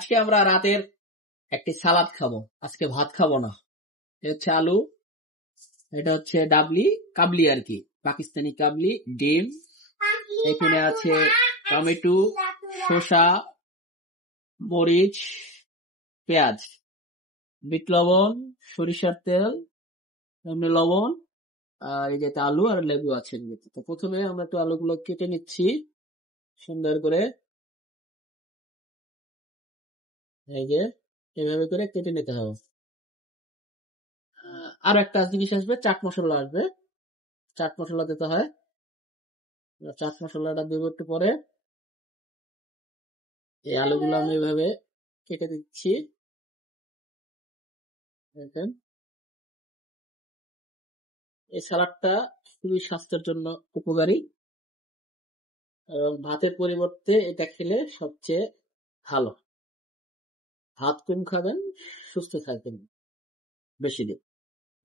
আজকে আমরা রাতের একটি সালাদ খাবো, আজকে ভাত খাবো না। এটা হচ্ছে আলু, এটা হচ্ছে ডাবলি কাবলি আর কি, পাকিস্তানি কাবলি, ডিম, এখানে আছে টমেটো, শসা, মরিচ, পেঁয়াজ, বিট লবণ, সরিষার তেল, এমনি লবণ, আর এই যে আলু আর লেবু আছে। তো প্রথমে আমরা একটু আলুগুলো কেটে নিচ্ছি সুন্দর করে, এই যে এভাবে করে কেটে নিতে হবে। আর একটা জিনিস আসবে, চাট মশলা আসবে, চাট মশলা দিতে হয়। চাট মশলাটা দেবো একটু পরে। এই আলুগুলো আমি এভাবে কেটে দিচ্ছি, দেখেন। এই সালাডটা খুবই স্বাস্থ্যের জন্য উপকারী এবং ভাতের পরিবর্তে এটা খেলে সবচেয়ে ভালো। ভাত কম খাবেন, সুস্থ থাকবেন বেশি দিন।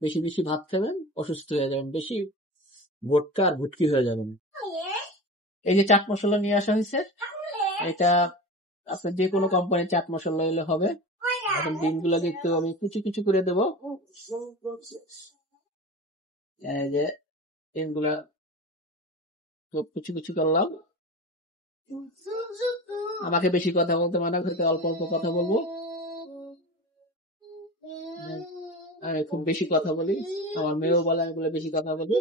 বেশি বেশি ভাত খাবেন, অসুস্থ হয়ে যাবেন, বেশি ভোটকা আর ভুটকি হয়ে যাবেন। এই যে চাট মশলা নিয়ে আসা হয়েছে, এটা আপনার যে কোনো কোম্পানির চাট মশলা হলে হবে। এখন ডিমগুলোকে একটু আমি কুচি কুচি করে দেবো। এই যে ডিমগুলা খুব কুচি কুচি করলাম। আমাকে বেশি কথা বলতে মানা করতে, অল্প অল্প কথা বলবো। আমি খুব বেশি কথা বলি, আমার মেয়েও বলে আমি বলে বেশি কথা বলি।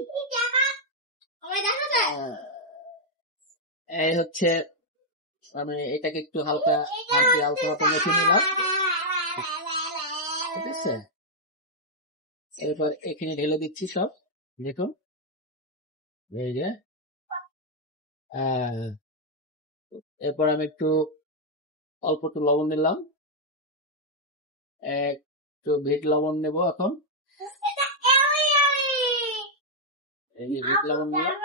এই হচ্ছে আমি এটাকে একটু হালকা হালকা হালকা মেখে নিলাম, ঠিক আছে। এরপর এখানে ঢেলে দিচ্ছি সব, দেখুন। এই যে এরপর আমি একটু অল্প একটু লবণ নিলাম, একটু বিট লবণ নেব এখন। এই যে বিট লবণ নিলাম।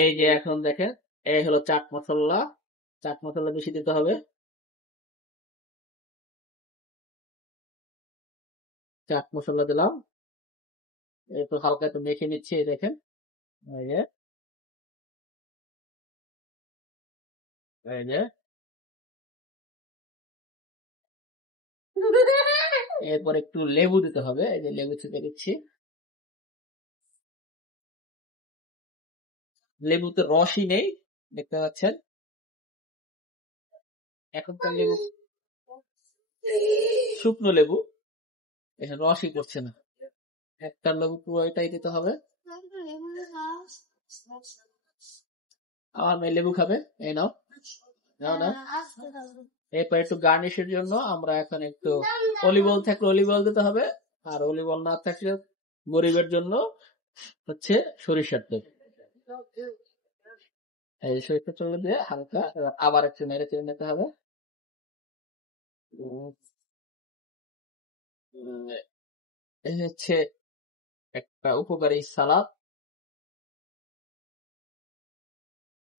এই যে এখন দেখেন, এই হলো চাট মশলা। চাট মশলা বেশি দিতে হবে। চাট মশলা দিলাম, একটু হালকা একটু মেখে নিচ্ছি, দেখেন। এই যে এই যে এরপর একটু লেবু দিতে হবে, এই যে লেবু ছিপে দিচ্ছি। লেবুতে রসই নেই, দেখতে পাচ্ছেন। এখনকার লেবু শুকনো লেবু, এখানে রসই করছে না। একটা লেবু পুরোটাই দিতে হবে। আমার মেয়ে লেবু খাবে, এই নাও, নাও না। এরপর একটু গার্নিশের জন্য আমরা এখন একটু অলিভ অয়েল থাকলে অলিভ অয়েল দিতে হবে, আর অলিভ অয়েল না থাকলে গরিবের জন্য হচ্ছে সরিষার তেল। এই সরিষার তেল দিয়ে হালকা আবার একটু নেড়ে চেড়ে নিতে হবে। এই হচ্ছে একটা উপকারী সালাদ।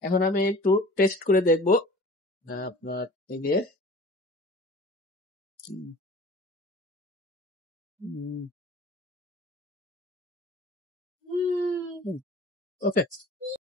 এখন আমি একটু টেস্ট করে দেখবো আপনার এই দিয়ে। ওকে।